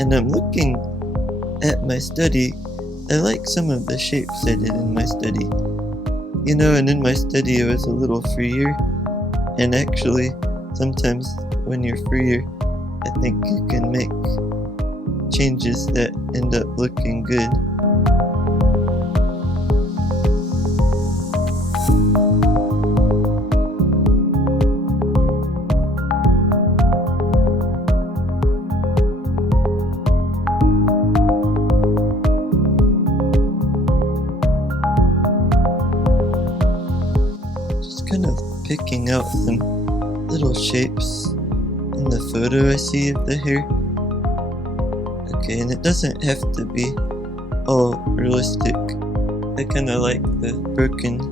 and I'm looking at my study. I like some of the shapes I did in my study. You know, and in my study it was a little freer, and actually sometimes when you're freer, I think you can make changes that end up looking good. Kind of picking out some little shapes in the photo I see of the hair. Okay, and it doesn't have to be all realistic. I kind of like the broken,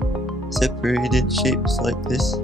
separated shapes like this.